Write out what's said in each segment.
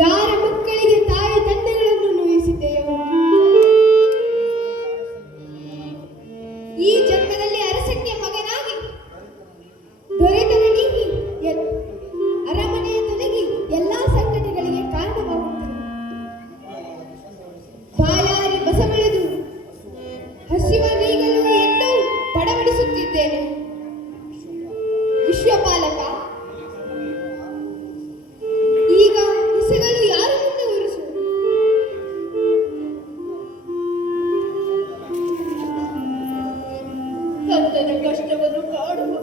ಯಾರ ಮಕ್ಕಳಿಗೆ ತಾಯಿ ತಂದೆಗಳನ್ನು ನೋಯಿಸಿದ್ದೆಯೋ ಈ ಜನ್ಮದಲ್ಲಿ ಅರಸಕ್ಕೆ ಮಗನಾಗಿ ದೊರೆತನ ನೀಗಿ ಅರಮನೆಯ ತೊಲಗಿ ಎಲ್ಲಾ ಸಂಕಟಗಳಿಗೆ ಕಾರಣವಾಗುತ್ತದೆ. ಬಾಯಾರಿ ಬಸವಳೆದು ಹಸಿವ ನೀಗಲು ಎಂದು ಪಡಬಡಿಸುತ್ತಿದ್ದೇನೆ. ವಿಶ್ವಪಾಲಕ, ಈಗ ಇಸಗಲು ಯಾರ ಮುಂದೆ ಹೊರಿಸು? ಕಂದನ ಕಷ್ಟವನ್ನು ಕಾಡುವ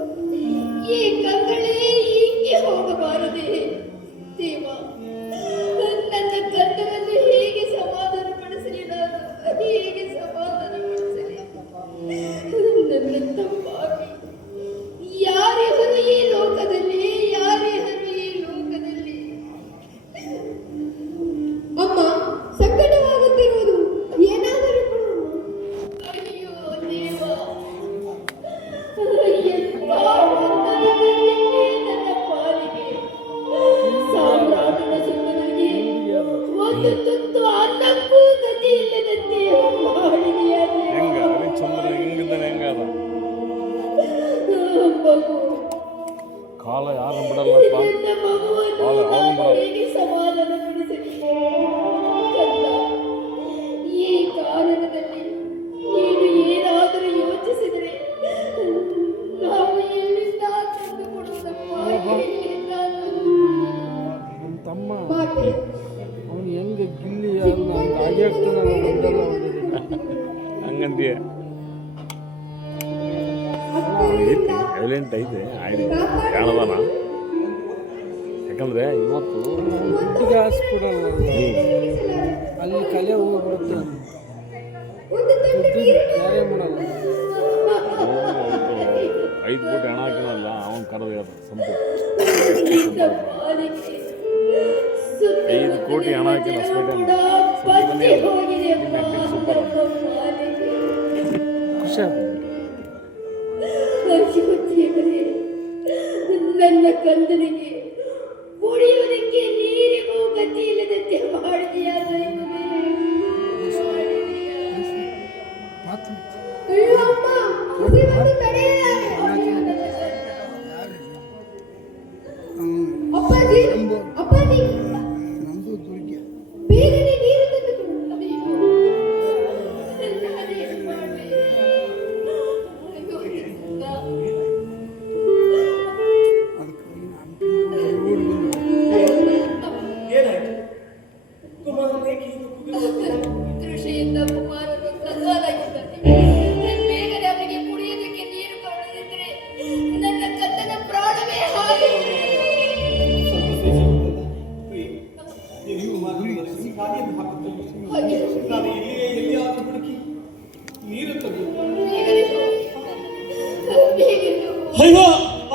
ಈ ಕಂಗಳೇ ಹೀಗೆ ಹೋಗಬಾರದೆ ದೇವ. ನನ್ನ ಕಂದನನ್ನು ಹೇಗೆ ಸಮಾಧಾನಪಡಿಸಲಿ? ನಾನು ಹೇಗೆ ಸಮಾಧಾನಪಡಿಸಲಿ? ನನ್ನ ತಪ್ಪಾಗಿ ಯಾರೇ ಹೊರ ಈ ಲೋಕದಲ್ಲಿ, ಯಾರೇ ಹೊರ ಈ ಲೋಕದಲ್ಲಿ. ಅಮ್ಮ, ಸಂಕಟವಾಗುತ್ತಿರುವುದು ಏನಾದರೂ ಕೊಡು. ಅಯ್ಯೋ ದೇವ, ಎಂಥ ಒಂದೊಂದನ್ನೇ ನನ್ನ ಪಾಲಿಗೆ. ಸಾಮ್ರಾಟನ ಸುಂದರಿಗೆ ಒಂದು ತುತ್ತು ಅನ್ನಕ್ಕೂ ಗತಿ ಇಲ್ಲದಂತೆ ಮಾಡಿದೆಯಾ ಹೆಂಗ ಹರಿಶ್ಚಂದ್ರ ಹೆಂಗಿದ್ದಾನೆ ಹೆಂಗದ ಮಗು. ಕಾಲ ಯಾರು ಬಿಡಲ್ಲಪ್ಪ. ನನ್ನ ಮಗುವನ್ನು ಅವನು ನಾನು ಬಿಡಲ್ಲ. ಹೇಗೆ ಸಮಾಧಾನಪಡಿಸಲಿ? ಕಂದ, ಈ ಕಾರಣದಲ್ಲಿ ನೀನು ಏನಾದರೂ ಯೋಚಿಸಿದರೆ ನಾವು ಎಲ್ಲಿಂದ ತಂದು ಕೊಡುವುದಪ್ಪ? ಎಲ್ಲಿಂದ ನಮ್ಮ ತಮ್ಮ ಮಾತೆ, ಅವನು ಹೆಂಗೆ ಗಿಲ್ಲಿ ಹಾಗೆ ಆಗ್ತಾನಲ್ಲ ಒಂದಲ್ಲ ಹಂಗಂತೀಯ ಅಕ್ಕರಿಂದ ಸೈಲೆಂಟ್ ಐತೆ ಐಡಿ ಕಾಣದಾನ. ಯಾಕಂದ್ರೆ ಇವತ್ತು ದುಡ್ಡಿಗೆ ಹಾಸ್ಪಿಟಲ್ ಅಲ್ಲಿ ಕಲೆ ಹೋಗ್ಬಿಡುತ್ತೆ. ಒಂದು ತಂಡ ದುಡ್ಡು ಕ್ಯಾರೆ ಮಾಡಲ್ಲ. 5 ಕೋಟಿ ಹಣ ಹಾಕಿನಲ್ಲ ಅವನು ಕರೆದ ಸಂಪು 5 ಕೋಟಿ ಹಣ ಹಾಕಿನ ಸೂಪರ್ ಖುಷಿ ಆಗ್ತದೆ. ನನ್ನ ಕಂದನಿಗೆ ಕುಡಿಯುವುದಕ್ಕೆ ನೀರಿಗೂ ಗತಿ ಇಲ್ಲದಂತೆ ಮಾಡಿದೆಯಾ? ಅಯ್ಯೋ ಅಮ್ಮ, ಹಸಿವನ್ನು ತಡೆಯಲಾರೆ. ಅಪ್ಪಾಜಿ, ಅಪ್ಪಾಜಿ, ನಮ್ಮದು ದುರ್ಗ ಬೇಗನೆ ನೀರು ತಂದು ಕೊಡು. ಅದಕ್ಕಾಗಿ ನಾನು ಓಡಿ ಬಂದೆ. ಏನಾಯ್ತು? ಕುಮಾರನೇ ಕೀಲು ಕುಗ್ಗಿರುವಂತೆ. ಕೃಷಿಯಿಂದ ಕುಮಾರನು ಕಂಗಾಲಾಗಿದ್ದಾನೆ. ಬೇಗನೆ ಅವನಿಗೆ ಕುಡಿಯೋದಕ್ಕೆ ನೀರು ಕೊಡದಿದ್ದರೆ ನನ್ನ ಕಂದನ ಪ್ರಾಣವೇ ಹಾಗೆ. ನೀವು ಮಾತನಾಡಿ ಗಾಳಿಯನ್ನು ಹಾಕುತ್ತೇವೆ. ನಾನು ಎಲ್ಲಿಯಾದರೂ ಹುಡುಕಿ ನೀರು ತಂದು ಬೇಗನೆ ಹೋಗು. ಬೇಗನೆ ಹೋಗು. ಅಯ್ಯೋ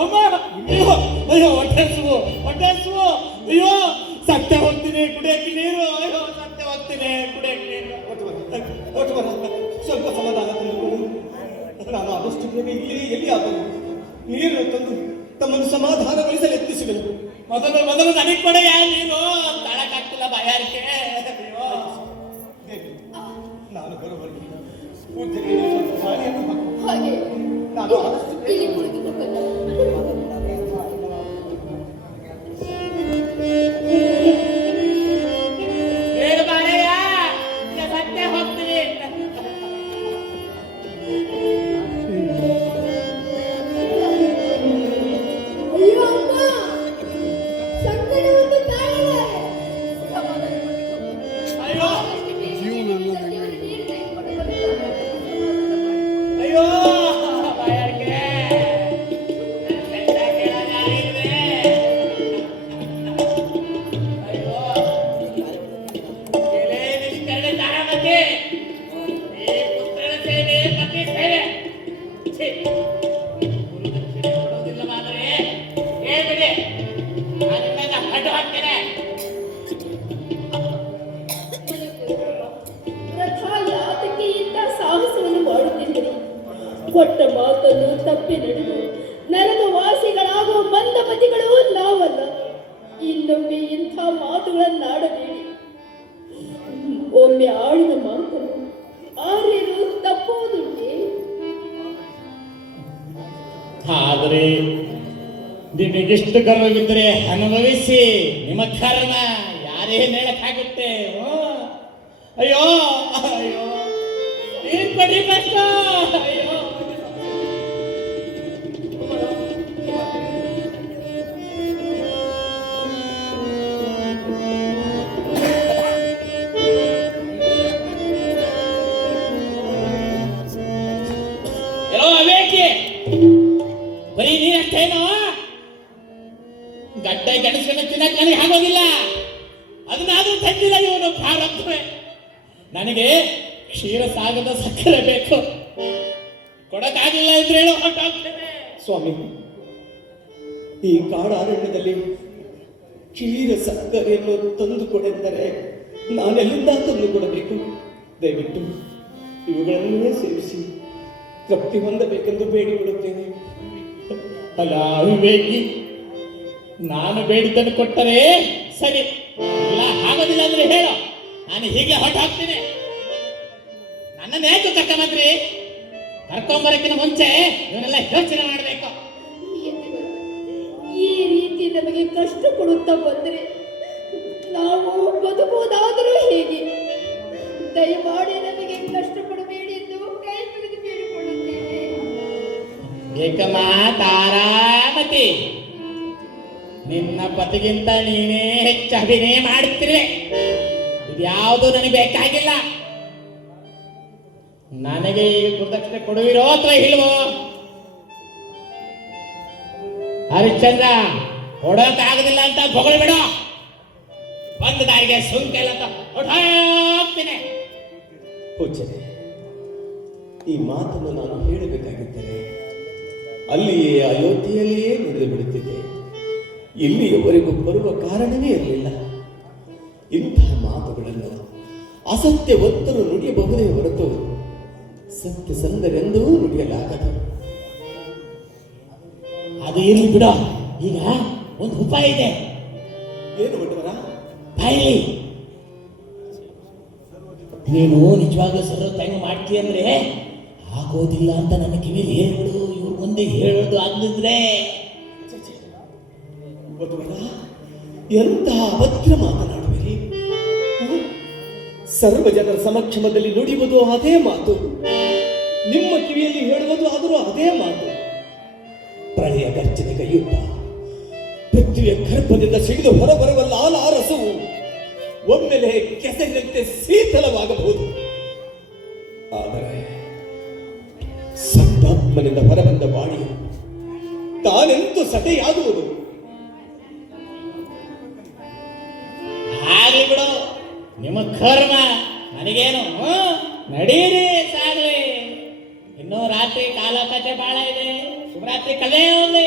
ಅಮ್ಮ, ಅಯ್ಯೋ ಅಯ್ಯೋ ಹೊಟ್ಟೆಸುವು ಹೊಟ್ಟೆಸುವು. ಅಯ್ಯೋ ಸತ್ಯ ಹೋಗ್ತೀನಿ ಕುಡಿಯಕ್ಕೆ ನೀರು. ಅಯ್ಯೋ ಸತ್ಯ ಹೋಗ್ತೀನಿ ಕುಡಿಯಕ್ಕೆ ನೀರು. ಒಟ್ಟು ಬರ ಸ್ವಲ್ಪ ಸಮಾಧಾನ ತಂದುಕೊಂಡು ನಾನು ಆದಷ್ಟು ಬೇಗ ಎಲ್ಲಿಯಾದರೂ ನೀರು ತಂದು ತಮ್ಮನ್ನು ಸಮಾಧಾನಗೊಳಿಸಲು ಯತ್ನಿಸುವೆನು. ಮೊದಲು ನನಗೆ ಕೊಡೆಯ ನೀರು. ತಳಕಾಗ್ತಿಲ್ಲ ಬಾಯಾರಿಕೆ. ಅಯ್ಯೋ ದೇವಿ, ನಾನು ಬರುವಲ್ಲಿ ಪೂಜೆಗೆ ಸ್ವಲ್ಪ ಗಾಳಿಯನ್ನು ಹಾಕು. ಹಾಗೆ ನಾನು ಆದಷ್ಟು ಬೇಗ ಇಲ್ಲಿ ಕುಳಿತುಕೊಂಡು ಬೇಗ ಬಾರಯ್ಯ, ಸತ್ಯ ಹೋಗ್ತೀನಿ. ಅಯ್ಯೋ ಅಮ್ಮ, ಸಂಕಟವನ್ನು ತಾಳಲಾರೆ. ಅಯ್ಯೋ ನೀರು ತೆಗೆದುಕೊಂಡು ಬರುತ್ತಾನೆ. ಅಯ್ಯೋ ಬಾಯಾರಿಕೆ. ಕೆಳಗಾರಿದೆ. ಅಯ್ಯೋ ಎಲೆ ನಿಷ್ಕರಣೆ ದಾನಮತಿ. ಈ ಪುತ್ರನ ಸೇವೆ ಪತಿ ಸೇವೆ. ಛೀ, ಗುರುದಕ್ಷಿಣೆ ಕೊಡೋದಿಲ್ಲ ಮಾತ್ರೇ. ಹೇಳ್ಬಿಡಿ, ನಾನು ನಿಮ್ಮನ್ನ ಅಡ್ಡು ಹಾಕ್ತೇನೆ. ರಥ ಯಾತಕ್ಕೆ ಇಂಥ ಸಾಹಸವನ್ನು ಮಾಡುತ್ತಿದ್ದರು? ಕೊಟ್ಟ ಮಾತನ್ನು ತಪ್ಪಿ ನಡೆದು ನರಕ ವಾಸಿಗಳಾಗುವ ಮಂದಮತಿಗಳು ನಾವಲ್ಲ. ಇನ್ನೊಮ್ಮೆ ಇಂಥ ಮಾತುಗಳನ್ನಾಡಬೇಡಿ. ಒಮ್ಮೆ ಆಡಿದ ಮಾತನ್ನು ಆರ್ಯರು ತಪ್ಪುವುದುಂಟೆ? ಆದರೆ ನಿಮಗಿಷ್ಟು ಗರ್ವವಿದ್ದರೆ ಅನುಭವಿಸಿ, ನಿಮ್ಮ ಕರ್ಮ ಯಾರೇನು ಹೇಳಕ್ಕಾಗುತ್ತೆ? ಅಯ್ಯೋ ಅಯ್ಯೋ ಏನ್ ಪಡಿ ಕಷ್ಟ, ಅಯ್ಯೋ. ಬರೀ ನೀರಷ್ಟೇನೋ ಗಡ್ಡೆ ಗಣಸನ ತಿನ್ನಕ್ಕೆ ನನಗೆ ಆಗೋದಿಲ್ಲ. ಅದನ್ನಾದ್ರೂ ತಂದಿಲ್ಲ ಇವನು ಭಾರತವೇ. ನನಗೆ ಕ್ಷೀರಸಾಗದ ಸಕ್ಕರೆ ಬೇಕು, ಕೊಡಕ್ಕಾಗಿಲ್ಲ ಅಂದ್ರೆ ಹೇಳೋ ಹೊರಟಾಗ್ತೇನೆ. ಸ್ವಾಮಿ, ಈ ಕಾಡಾರಣ್ಯದಲ್ಲಿ ಕ್ಷೀರ ಸಕ್ಕರೆಯನ್ನು ತಂದು ಕೊಡೆಂದರೆ ನಾನೆಲ್ಲಿಂದ ತಂದು ಕೊಡಬೇಕು? ದಯವಿಟ್ಟು ಇವುಗಳನ್ನೇ ಸೇರಿಸಿ ತೃಪ್ತಿ ಹೊಂದಬೇಕೆಂದು ಬೇಡಿಕೊಳ್ಳುತ್ತೇನೆ. ಅಲ್ಲ ವಿವೇಕಿ, ನಾನು ಬೇಡಿದ್ದನ್ನು ಕೊಟ್ಟರೆ ಸರಿ, ಇಲ್ಲ ಆಗೋದಿಲ್ಲ ಅಂದ್ರೆ ಹೇಳೋ, ನಾನು ಹೀಗೆ ಹೊರಟಾಗ್ತೇನೆ. ನನ್ನನ್ನು ಯಾಕೆ ಕರ್ಕೊಂಡ್ರಿ? ಕರ್ಕೊಂಬರಕ್ಕಿಂತ ಮುಂಚೆ ಇವನ್ನೆಲ್ಲ ಯೋಚನೆ ಮಾಡಬೇಕು. ಈ ರೀತಿ ನಮಗೆ ಕಷ್ಟ ಕೊಡುತ್ತಾ ಬಂದರೆ ನಾವು ಬದುಕುವುದಾದರೂ ಹೇಗೆ? ದಯಮಾಡಿ ನಮಗೆ ಕಷ್ಟ ಕೊಡಬೇಡಿ ಎಂದು ಕೈ ಮುಗಿದು ಬೇಡಿಕೊಳ್ಳುತ್ತೇನೆ. ಏಕಮ್ಮ ತಾರಾಮತಿ, ನಿನ್ನ ಪತಿಗಿಂತ ನೀನೇ ಹೆಚ್ಚು ಅಭಿನಯ ಮಾಡುತ್ತಿರುವೆ. ಇದ್ಯಾವುದು ನನಗೆ ಬೇಕಾಗಿಲ್ಲ. ನನಗೆ ಈಗ ಗುರುದಕ್ಷಿಣೆ ಕೊಡುವಿರೋ ಅಥವಾ ಇಲ್ವೋ? ಹರಿಶ್ಚಂದ್ರ, ಕೊಡೋಕ್ಕಾಗೋದಿಲ್ಲ ಅಂತ ಹೊಗಳು ಬಿಡು. ಒಂದು ದಾರಿಗೆ ಸುಂಕ ಇಲ್ಲ ಅಂತ ಹೊರಟಾಗ್ತೀನಿ. ಪೂಜ್ಯರೇ, ಈ ಮಾತನ್ನು ನಾನು ಹೇಳಬೇಕಾಗಿದ್ದರೆ ಅಲ್ಲಿಯೇ ಅಯೋಧ್ಯೆಯಲ್ಲಿಯೇ ನಡೆದು ಬಿಡುತ್ತಿದ್ದೆ. ಇಲ್ಲಿಯವರೆಗೂ ಬರುವ ಕಾರಣವೇ ಇರಲಿಲ್ಲ. ಇಂತಹ ಮಾತುಗಳನ್ನು ಅಸತ್ಯ ಒತ್ತರು ನುಡಿಯಬಹುದೇ ಹೊರತು ಸತ್ಯ ಸಂದರೆಂದೂ ನುಡಿಯಲಾಗದು. ಅದು ಇರಲಿ ಬಿಡ. ಈಗ ಒಂದು ಉಪಾಯ ಇದೆ. ಏನು ಬಿಟ್ಟವರ? ಬಾಯಿ, ನೀನು ನಿಜವಾಗ್ಲೂ ಸರ್ವತಂಗ ಮಾಡ್ತೀಯ ಅಂದ್ರೆ ಆಗೋದಿಲ್ಲ ಅಂತ ನನ್ನ ಕಿವಿಲಿ ಹೇಳ್ಬಿಡು. ಇವ್ರ ಮುಂದೆ ಹೇಳೋದು ಆಗದಿದ್ರೆ ಎಂತಹ ಅಭದ್ರ ಮಾತನಾಡುವಿರಿ. ಸರ್ವ ಜನರ ಸಮಕ್ಷಮದಲ್ಲಿ ನುಡಿಯುವುದು ಅದೇ ಮಾತು, ನಿಮ್ಮ ಕಿವಿಯಲ್ಲಿ ಹೇಳುವುದು ಆದರೂ ಅದೇ ಮಾತು. ಪ್ರಳಯ ಗರ್ಜನೆ ಕೈಯುತ್ತ ಪೃಥ್ವಿಯ ಗರ್ಭದಿಂದ ಸಿಡಿದು ಹೊರಬರುವ ಲಾಲಾರಸವು ಒಮ್ಮೆಲೆ ಕೆಸರಿನಂತೆ ಶೀತಲವಾಗಬಹುದು. ಆದರೆ ಸಂತಾತ್ಮನಿಂದ ಹೊರಬಂದ ಬಾಡಿ ತಾನೆಂತೂ ಸಟೆಯಾಗುವುದು. ಆಗ್ಲಿ ಬಿಡು, ನಿಮ್ಮ ಕರ್ಮ ನನಗೇನು. ನಡೀರಿ, ಸಾಗ್ಲಿ. ಇನ್ನೂ ರಾತ್ರಿ ಕಾಲ ಕತೆ ಬಾಳ ಇದೆ. ಶುಭರಾತ್ರಿ, ಕಲೆ ಹೋಗ್ಲಿ.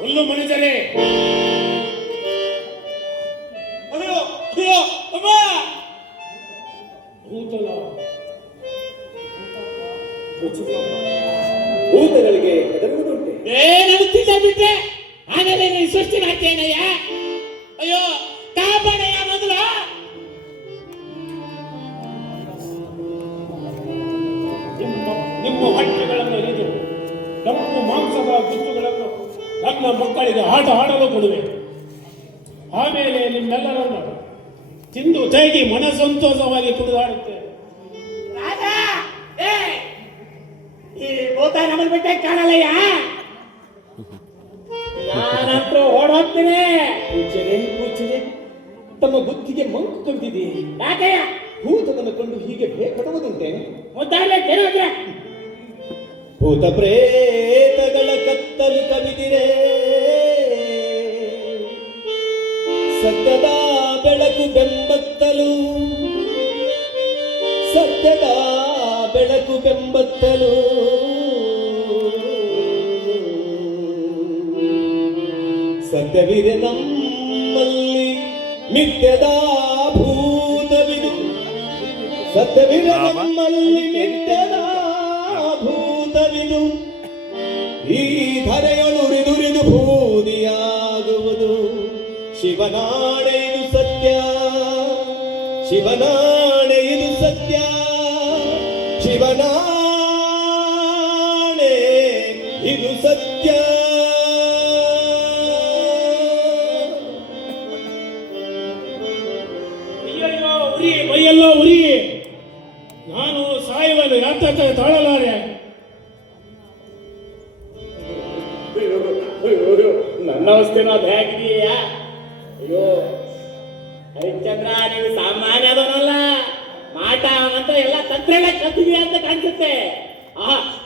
ಹುಲ್ಲು ಮನುಜರೇ, ಭೂತಗಳಿಗೆ ಹೆದರುವುದುಂಟೆ? ಏನು ತಿಂದ ಬಿಟ್ರೆ ಆಮೇಲೆ ನೀನು ಸೃಷ್ಟಿ ಮಾಡ್ತೇನಯ್ಯ. ಅಯ್ಯೋ ಕಾಪಾಡಯ್ಯ ಮೊದಲು. ನಿಮ್ಮ ಹೊಟ್ಟೆಗಳನ್ನು ಹಿಡಿದು ಕಪ್ಪು ಮಾಂಸದ ಗುಚ್ಚುಗಳನ್ನು ನನ್ನ ಮಕ್ಕಳಿಗೆ ಆಟ ಆಡಲು ಕೊಡುವೆ. ಆಮೇಲೆ ನಿಮ್ಮೆಲ್ಲರನ್ನು ತಿಂದು ತೇಗಿ ಮನ ಸಂತೋಷವಾಗಿ ಕುಡಿದಾಡುತ್ತೇವೆ. ಈ ಭೂತ ನಮ್ಮನ್ನು ಬಿಟ್ಟೆ ಕಾಣಲ್ಲಯ್ಯ. ನಾನಂತೂ ಓಡೋಗ್ತೀನಿ. ಪೂಜ್ಯರೇ, ತಮ್ಮ ಬುದ್ಧಿಗೆ ಮಂಕು ಕವಿದಿದೆ. ಯಾಕಯ್ಯ ಭೂತವನ್ನು ಕೊಂಡು ಹೀಗೆ ಬೇಕಡುವುದುಂಟೆ? ಮುದ್ದಾಡ್ಲೆ ಕೇಳೋದ್ರೆ ಭೂತ ಪ್ರೇತಗಳ ಕತ್ತಲು ಕವಿದಿರೆ, ಸತ್ಯದ ಬೆಳಕು ಬೆಂಬತ್ತಲು, ಸತ್ಯದ ಬೆಳಕು ಬೆಂಬತ್ತಲು. ಸತ್ಯವಿದೆ ನಮ್ಮಲ್ಲಿ ಮಿಥ್ಯದ ಭೂತವಿದು, ಸತ್ಯವಿರ ನಮ್ಮಲ್ಲಿ ನಿತ್ಯದ ಭೂತವಿದು ಈ ಧರೆಯೊಳುರಿದುರಿದು ಭೂದಿಯಾಗುವುದು ಶಿವನಾಣೆ ಇದು ಸತ್ಯ ಶಿವನಾಣೆ ಇದು ಸತ್ಯ ಶಿವನಾಣೆ ಇದು ಸತ್ಯ ಅಯ್ಯಯ್ಯೋ ಉರಿ ಮೈಯೆಲ್ಲೋ ಉರಿ ನಾನು ಸಾಯುವನು ಯಾತಕ ತಾಳಲಾರೆ ನನ್ನ ಅವಸ್ಥೆನೋ ಅದು ಹೇಗಿದೆಯಾ ಅಯ್ಯೋ ಹರಿಶ್ಚಂದ್ರ ನೀವು ಸಾಮಾನ್ಯ ಅದನಲ್ಲ ಮಾಟ ಅಂತ ಎಲ್ಲ ತಂತ್ರಗಳ ಕತ್ತಿದೆಯಾ ಅಂತ ಕಾಣಿಸುತ್ತೆ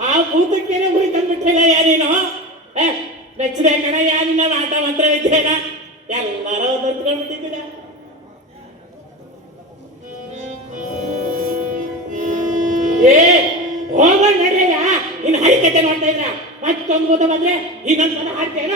ಆ ಭೂತಕ್ಕೇನೆ ಗುರಿ ತಂದ್ಬಿಟ್ಟಿಲ್ಲ ಯಾರೇನೋ ಮೆಚ್ಚದೆ ಕಣ ಯಾರಿನ ಮಾಟ ಮಂತ್ರ ವಿದ್ಯೇನ ಎಲ್ಲರೂ ತಂದ್ಕೊಂಡ್ಬಿಟ್ಟಿದ್ದೀರ ಏ ಹೋಗ ನಡೆಯಲ್ಲ ಇನ್ನು ಹರಿಕತೆ ನೋಡ್ತಾ ಇದ್ರ ಮತ್ತೊಂದು ಭೂತ ಬಂದ್ರೆ ಇನ್ನೊಂದು ಪದ ಹಾಡ್ತೇನ